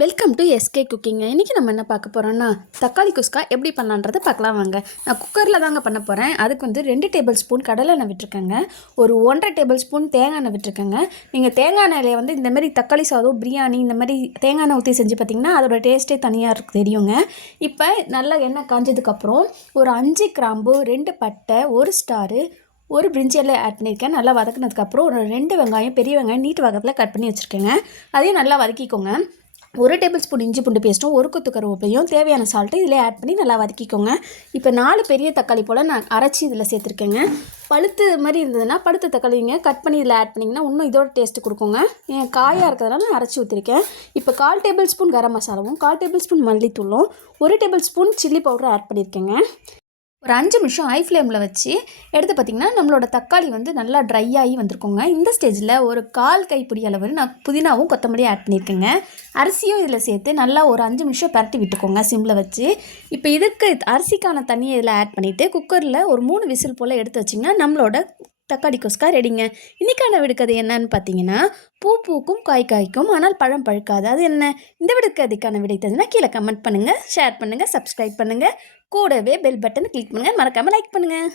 Welcome to SK குக்கிங்க. இன்றைக்கி நம்ம என்ன பார்க்க போகிறோன்னா தக்காளி குஸ்கா எப்படி பண்ணலான்றதை பார்க்கலாம் வாங்க. நான் குக்கரில் தாங்க பண்ண போகிறேன். அதுக்கு வந்து 2 டேபிள் ஸ்பூன் கடலை எண்ணெய் விட்டுருக்கேங்க, ஒரு 1.5 டேபிள் ஸ்பூன் தேங்காய் எண்ணெய் விட்டுருக்கேங்க. நீங்கள் தேங்காய் எண்ணெயில் வந்து இந்தமாரி தக்காளி சாதம், பிரியாணி இந்த மாதிரி தேங்காய் எண்ணெய் ஊற்றி செஞ்சு பார்த்திங்கன்னா அதோட டேஸ்ட்டே தனியாக இருக்குது தெரியுங்க. இப்போ நல்லா எண்ணெய் காஞ்சதுக்கப்புறம் ஒரு 5 கிராம்பு, 2 பட்டை, 1 ஸ்டாரு, ஒரு பிரிஞ்சி இலை ஆட் பண்ணியிருக்கேன். நல்லா வதக்குனதுக்கப்புறம் ஒரு 2 வெங்காயம், பெரிய வெங்காயம் நீட் வகத்தில் கட் பண்ணி வச்சுருக்கேங்க. அதையும் நல்லா வதக்கிக்கோங்க. 1 டேபிள் ஸ்பூன் இஞ்சி பூண்டு பேஸ்ட்டும், 1 கொத்து கருவேப்பிலையும், தேவையான சால்ட்டு இதில் ஆட் பண்ணி நல்லா வதக்கிக்கோங்க. இப்போ 4 பெரிய தக்காளி போல் நான் அரைச்சி இதில் சேர்த்துருக்கேங்க. பழுத்து மாதிரி இருந்ததுன்னா பழுத்த தக்காளிங்க கட் பண்ணி இதில் ஆட் பண்ணிங்கன்னா இன்னும் இதோட டேஸ்ட்டு கொடுக்குங்க. என் காயாக இருக்கிறதுனால நான் அரைச்சி ஊற்றிருக்கேன். இப்போ 1/4 டேபிள் ஸ்பூன் கரம் மசாலாவும், 1/4 டேபிள் ஸ்பூன் மல்லித்தூளும், 1 table spoon chilli powder add பண்ணியிருக்கேங்க. ஒரு 5 நிமிஷம் ஹை ஃப்ளேமில் வச்சு எடுத்து பார்த்திங்கன்னா நம்மளோட தக்காளி வந்து நல்லா ட்ரை ஆகி வந்திருக்கோங்க. இந்த ஸ்டேஜில் ஒரு 1/4 கைப்பிடி அளவு நான் புதினாவும் கொத்தமல்லியும் ஆட் பண்ணியிருக்கேங்க. அரிசியும் இதில் சேர்த்து நல்லா ஒரு 5 நிமிஷம் பரட்டி விட்டுக்கோங்க சிம்மில் வச்சு. இப்போ இதுக்கு அரிசிக்கான தண்ணியை இதில் ஆட் பண்ணிவிட்டு குக்கரில் ஒரு 3 விசில் போல் எடுத்து வச்சிங்கன்னா நம்மளோட தக்காளி குஸ்கா ரெடிங்க. இன்றைக்கான விடுக்கதை என்னன்னு பார்த்தீங்கன்னா, பூ பூக்கும் காய் காய்க்கும் ஆனால் பழம் பழுக்காது, அது என்ன? இந்த விடுக்கதைக்கான விடை தெரிஞ்சுன்னா கீழே கமெண்ட் பண்ணுங்கள், ஷேர் பண்ணுங்கள், சப்ஸ்கிரைப் பண்ணுங்கள், கூடவே பெல் பட்டனை கிளிக் பண்ணுங்கள், மறக்காமல் லைக் பண்ணுங்கள்.